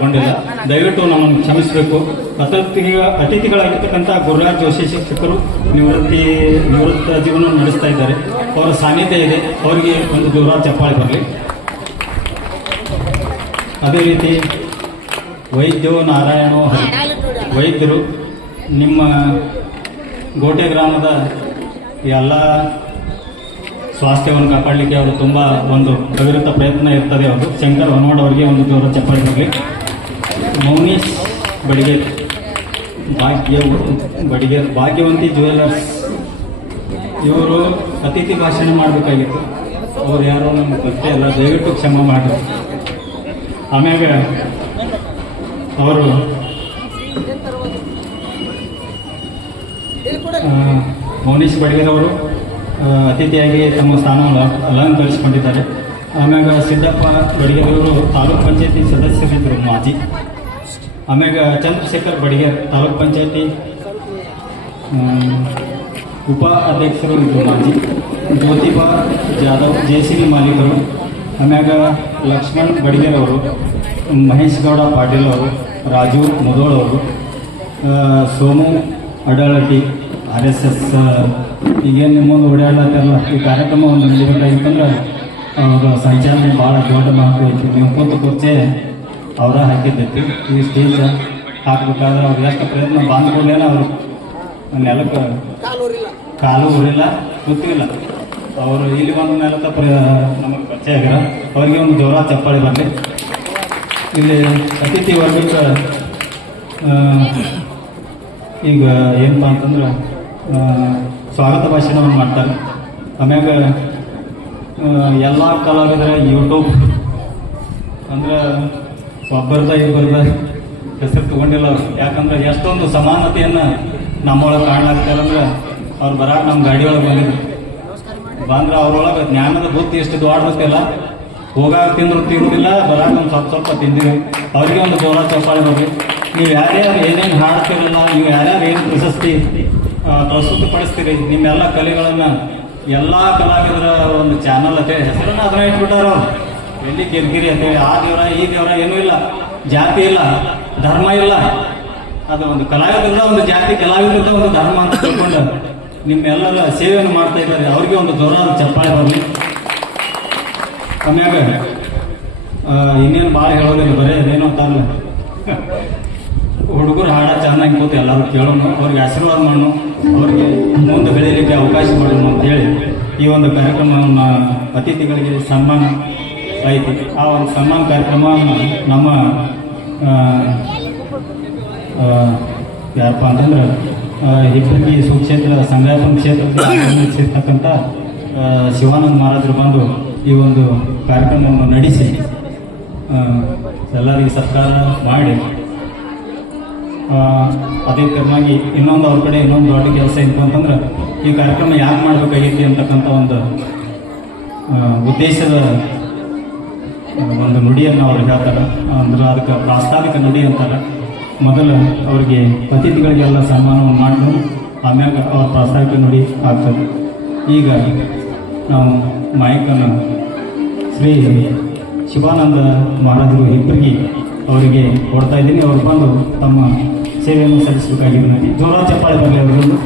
ಕೊಂಡಿಲ್ಲ, ದಯವಿಟ್ಟು ನಮ್ಮನ್ನು ಕ್ಷಮಿಸಬೇಕು. ಅತಿಥಿಗಳಾಗಿರ್ತಕ್ಕಂಥ ಗುರುರಾಜ್ ಜೋಶಿ ಶಿಕ್ಷಕರು ನಿವೃತ್ತ ಜೀವನ ನಡೆಸ್ತಾ ಇದ್ದಾರೆ. ಅವರ ಸಾನ್ನಿಧ್ಯ ಇದೆ, ಅವರಿಗೆ ಒಂದು ಜೋರಾದ ಚಪ್ಪಾಳೆ ಬರಲಿ. ಅದೇ ರೀತಿ ವೈದ್ಯೋ ನಾರಾಯಣೋ ವೈದ್ಯರು ನಿಮ್ಮ ಗೋಟೆ ಗ್ರಾಮದ ಎಲ್ಲ ಸ್ವಾಸ್ಥ್ಯವನ್ನು ಕಾಪಾಡಲಿಕ್ಕೆ ಅವರು ತುಂಬ ಒಂದು ಅವಿರತ ಪ್ರಯತ್ನ ಇರ್ತದೆ. ಅವರು ಶಂಕರ್ ಹೊನ್ನೋಡ್ ಅವರಿಗೆ ಒಂದು ಜೋರ ಚಪ್ಪಾಳೆ ಬರಲಿ. ಮೌನೀಶ್ ಬಡಿಗೇರ್ ಭಾಗ್ಯವಂತಿ ಜ್ಯುವೆಲ್ಲರ್ಸ್ ಇವರು ಅತಿಥಿ ಭಾಷಣ ಮಾಡಬೇಕಾಗಿತ್ತು. ಅವ್ರು ಯಾರೋ ನಮ್ಗೆ ಗೊತ್ತೇ ಇಲ್ಲ, ದಯವಿಟ್ಟು ಕ್ಷಮ ಮಾಡಿ. ಆಮ್ಯಾಗ ಅವರು ಮೌನೀಶ್ ಬಡಿಗೇರ್ ಅವರು ಅತಿಥಿಯಾಗಿ ತಮ್ಮ ಸ್ಥಾನವನ್ನು ಅಲಂಕರಿಸಿಕೊಂಡಿದ್ದಾರೆ. ಆಮ್ಯಾಗ ಸಿದ್ದಪ್ಪ ಬಡಿಗೇರ್ ಅವರು ತಾಲೂಕ್ ಪಂಚಾಯತಿ ಸದಸ್ಯರಿದ್ದರು ಮಾಜಿ. ಆಮ್ಯಾಗ ಚಂದ್ರಶೇಖರ್ ಬಡಿಗೇರ್ ತಾಲೂಕ್ ಪಂಚಾಯತಿ ಉಪ ಅಧ್ಯಕ್ಷರು ಇದ್ದರು ಮಾಜಿ. ಜ್ಯೋತಿಬಾ ಜಾಧವ್ ಜೆಸಿಬಿ ಮಾಲೀಕರು. ಆಮ್ಯಾಗ ಲಕ್ಷ್ಮಣ್ ಬಡಿಗೇರ್ ಅವರು, ಮಹೇಶ್ ಗೌಡ ಪಾಟೀಲ್ ಅವರು, ರಾಜು ಮುದೋಳ್ ಅವರು, ಸೋಮು ಅಡಳಟ್ಟಿ RSS. ಈಗೇನು ನಿಮ್ಮೊಂದು ಓಡಾಡ್ಲತ್ತಲ್ಲ, ಈ ಕಾರ್ಯಕ್ರಮ ಒಂದು ನಡಿಬೇಕಾಗಿತ್ತಂದ್ರೆ ಅವರು ಸಂಚಾಲನೆ ಭಾಳ ದೊಡ್ಡ ಮಾಹಿತಿ. ನೀವು ಕೂತು ಕುರ್ಚೆ ಅವರ ಹಾಕಿದ್ದೈತಿ. ಈ ಸ್ಟೇಜ್ ಹಾಕಬೇಕಾದ್ರೆ ಅವ್ರು ಎಷ್ಟು ಪ್ರಯತ್ನ ಬಾಂದ್ಕೊಳ್ಳೇನ ಅವರು ನೆಲಕ್ಕೆ ಕಾಲು ಉರಿಲ್ಲ, ಗೊತ್ತಿಲ್ಲ. ಅವರು ಇಲ್ಲಿ ಬಂದ ನೆಲಕ್ಕೆ ನಮಗೆ ಪರಿಚಯ ಆಗ್ಯಾರ. ಅವರಿಗೆ ಒಂದು ಜೋರ ಚಪ್ಪಾಳೆ ಬರಲಿ. ಇಲ್ಲಿ ಅತಿಥಿ ವರ್ಗಕ್ಕೆ ಈಗ ಏನಪ್ಪ ಅಂತಂದ್ರೆ ಸ್ವಾಗತ ಭಾಷಣವನ್ನು ಮಾಡ್ತಾರೆ. ಆಮ್ಯಾಗ ಎಲ್ಲ ಕಲಾವಿದರ ಯೂಟ್ಯೂಬ್ ಅಂದ್ರೆ ಒಬ್ಬರದ ಇಬ್ಬರದ ಹೆಸರು ತಗೊಂಡಿಲ್ಲ ಅವರು. ಯಾಕಂದ್ರೆ ಎಷ್ಟೊಂದು ಸಮಾನತೆಯನ್ನು ನಮ್ಮೊಳಗೆ ಕಾಣ್ಲಾಗ್ತಾರಂದ್ರೆ ಅವ್ರು ಬರಾಕ ನಮ್ಮ ಗಾಡಿಯೊಳಗೆ ಬಂದಿದ್ರು. ಬಂದ್ರೆ ಅವ್ರೊಳಗೆ ಜ್ಞಾನದ ಬುದ್ಧಿ ಎಷ್ಟು ದೊಡ್ಡದಿಲ್ಲ. ಹೋಗಾಗ ತಿಂದ್ರು ತಿರುವುದಿಲ್ಲ, ಬರಾಕ ಒಂದು ಸ್ವಲ್ಪ ತಿಂದಿವಿ. ಅವರಿಗೆ ಒಂದು ಜೋರ ಚಪ್ಪಾಳೆ ಬರಲಿ. ನೀವು ಯಾರ್ಯಾರು ಏನೇನು ಹಾಡ್ತಿರಲ್ಲ, ನೀವು ಯಾರ್ಯಾರು ಏನು ಪ್ರಶಸ್ತಿ ಪ್ರಸ್ತುತಪಡಿಸ್ತೀರಿ, ನಿಮ್ಮೆಲ್ಲ ಕಲೆಗಳನ್ನು ಎಲ್ಲ ಕಲಾವಿದರ ಒಂದು ಚಾನಲ್ ಅದೇ ಹೆಸರನ್ನು ಅದನ್ನ ಇಟ್ಬಿಟ್ಟಾರ. ಅವ್ರು ಎಲ್ಲಿ ಕಿರಿಕಿರಿ ಅಂತೇಳಿ ಆ ದೇವರ ಈ ದೇವರ ಏನೂ ಇಲ್ಲ, ಜಾತಿ ಇಲ್ಲ, ಧರ್ಮ ಇಲ್ಲ. ಅದು ಒಂದು ಕಲಾವಿದರದ ಒಂದು ಜಾತಿ, ಕಲಾವಿದರದ ಒಂದು ಧರ್ಮ ಅಂತ ತಿಳ್ಕೊಂಡು ನಿಮ್ಮೆಲ್ಲರ ಸೇವೆಯನ್ನು ಮಾಡ್ತಾ ಇದ್ದಾರೆ. ಅವ್ರಿಗೆ ಒಂದು ಜೋರಾದ ಚಪ್ಪಾಳೆ ಬರಲಿ. ಆಮ್ಯಾಗ ಇನ್ನೇನು ಭಾಳ ಹೇಳೋದಿಲ್ಲ, ಬರೀ ಅದೇನೋ ಅಂತಾರಲ್ಲ, ಹುಡುಗರು ಹಾಡ ಚೆನ್ನಾಗಿ ಕೂತು ಎಲ್ಲರೂ ಕೇಳೋಣ, ಅವ್ರಿಗೆ ಆಶೀರ್ವಾದ ಮಾಡೋಣ, ಅವ್ರಿಗೆ ಮುಂದೆ ಬೆಳೀಲಿಕ್ಕೆ ಅವಕಾಶ ಮಾಡೋಣ ಅಂತ ಹೇಳಿ ಈ ಒಂದು ಕಾರ್ಯಕ್ರಮವನ್ನು ಅತಿಥಿಗಳಿಗೆ ಸನ್ಮಾನ ಐತಿ. ಆ ಒಂದು ಸನ್ಮಾನ ಕಾರ್ಯಕ್ರಮವನ್ನು ನಮ್ಮ ಯಾರಪ್ಪ ಅಂತಂದ್ರೆ ಹಿಪ್ಪರಗಿ ಸುಕ್ಷೇತ್ರ ಸಂಗಾಯಪನ ಕ್ಷೇತ್ರದಲ್ಲಿ ಸೇರ್ತಕ್ಕಂಥ ಶಿವಾನಂದ ಮಹಾರಾಜರು ಬಂದು ಈ ಒಂದು ಕಾರ್ಯಕ್ರಮವನ್ನು ನಡೆಸಿ ಎಲ್ಲರಿಗೆ ಸತ್ಕಾರ ಮಾಡಿ, ಅದೇ ತರನಾಗಿ ಇನ್ನೊಂದು ಅವ್ರ ಕಡೆ ಇನ್ನೊಂದು ದೊಡ್ಡ ಕೆಲಸ ಏನಪ್ಪ ಅಂತಂದ್ರೆ ಈ ಕಾರ್ಯಕ್ರಮ ಯಾಕೆ ಮಾಡಬೇಕಾಗೈತಿ ಅಂತಕ್ಕಂಥ ಒಂದು ಉದ್ದೇಶದ ಒಂದು ನುಡಿಯನ್ನು ಅವ್ರು ಹೇಳ್ತಾರೆ. ಅಂದ್ರೆ ಅದಕ್ಕೆ ಪ್ರಾಸ್ತಾವಿಕ ನುಡಿ ಅಂತಾರೆ. ಮೊದಲು ಅವರಿಗೆ ಅತಿಥಿಗಳಿಗೆಲ್ಲ ಸನ್ಮಾನವನ್ನು ಮಾಡಿದ್ರು, ಆಮ್ಯಾಗ ಅವ್ರ ಪ್ರಾಸ್ತಾವಿಕ ನುಡಿ ಆಗ್ತದೆ. ಈಗ ನಾವು ಮಾಯಕನ್ನು ಶ್ರೀ ಶಿವಾನಂದ ಮಹಾರಾಜರು ಹಿಪ್ಪರಗಿ ಅವರಿಗೆ ಕೊಡ್ತಾ ಇದ್ದೀನಿ. ಅವರು ಬಂದು ತಮ್ಮ ಸೇವೆಯನ್ನು ಸಲ್ಲಿಸಬೇಕಾಗಿದೆ. ನನಗೆ ಜೋರ ಚಪ್ಪಾಳೆ ಬರಲಿ ಅವರನ್ನು.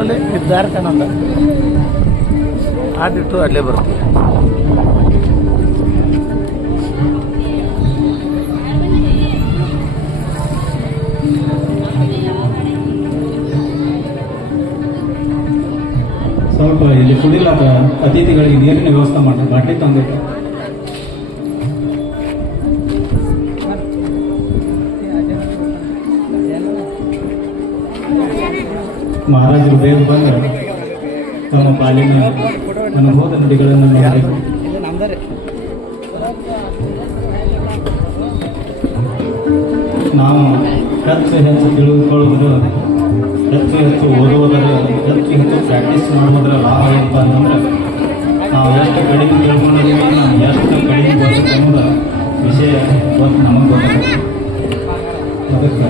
ಅಲ್ಲೇ ವಿದ್ಯಾರ್ಥಿನಂದ ಆಡಿಟ್ಟು ಅಲ್ಲೇ ಬರ್ತೀವಿ. ಸ್ವಲ್ಪ ಇಲ್ಲಿ ಕುಡಿಲಾಕ ಅತಿಥಿಗಳಿಗೆ ನೀರಿನ ವ್ಯವಸ್ಥೆ ಮಾಡಿ ಬಾಟ್ಲಿ ತಂದಿಟ್ಟು ಮಹಾರಾಜರು ಬೇಗ ಬಂದರೆ ತಮ್ಮ ಪಾಲಿನ ಅನುಭವದ ನುಡಿಗಳನ್ನು ನೀಡಬೇಕು. ನಾವು ಹೆಚ್ಚು ಹೆಚ್ಚು ತಿಳಿದುಕೊಳ್ಳುವುದು, ಹೆಚ್ಚು ಹೆಚ್ಚು ಓದುವುದರ, ಹೆಚ್ಚು ಹೆಚ್ಚು ಪ್ರಾಕ್ಟೀಸ್ ಮಾಡುವುದರ ಲಾಭ ಏನಪ್ಪ ಅಂತಂದ್ರೆ ನಾವು ಎಷ್ಟು ಕಡಿಮೆ ತಿಳ್ಕೊಂಡಿದ್ದೀವಿ, ನಾವು ಎಷ್ಟು ಕಡಿಮೆ ಗೊತ್ತೈತೆ ಅನ್ನೋದು ವಿಷಯ ಗೊತ್ತು ನಮಗೆ ಗೊತ್ತಾಗುತ್ತೆ. ಅದಕ್ಕೆ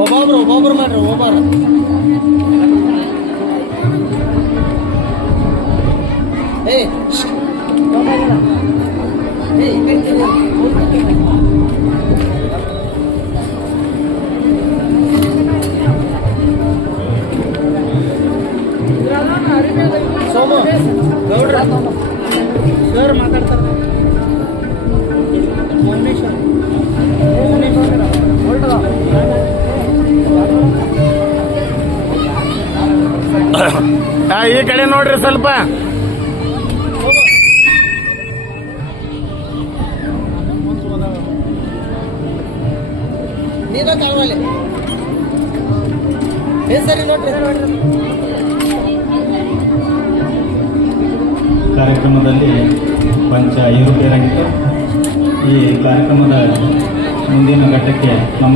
ಒಬ್ಬೊಬ್ರು ಮಾಡ್ರಿ ಒಬ್ಬರು ಸೋಮ ಗೌಡ್ರ ಸರ್ ಮಾತಾಡ್ತಾರೆ. ಈ ಕಡೆ ನೋಡ್ರಿ ಸ್ವಲ್ಪ. ನೀನು ಕಾವಲೆ ಸರಿ ನೋಡ್ರಿ. ಕಾರ್ಯಕ್ರಮದಲ್ಲಿ ಪಂಚ ಏರುಪೇರಾಗಿತ್ತು. ಈ ಕಾರ್ಯಕ್ರಮದ ಮುಂದಿನ ಘಟ್ಟಕ್ಕೆ ನಮ್ಮ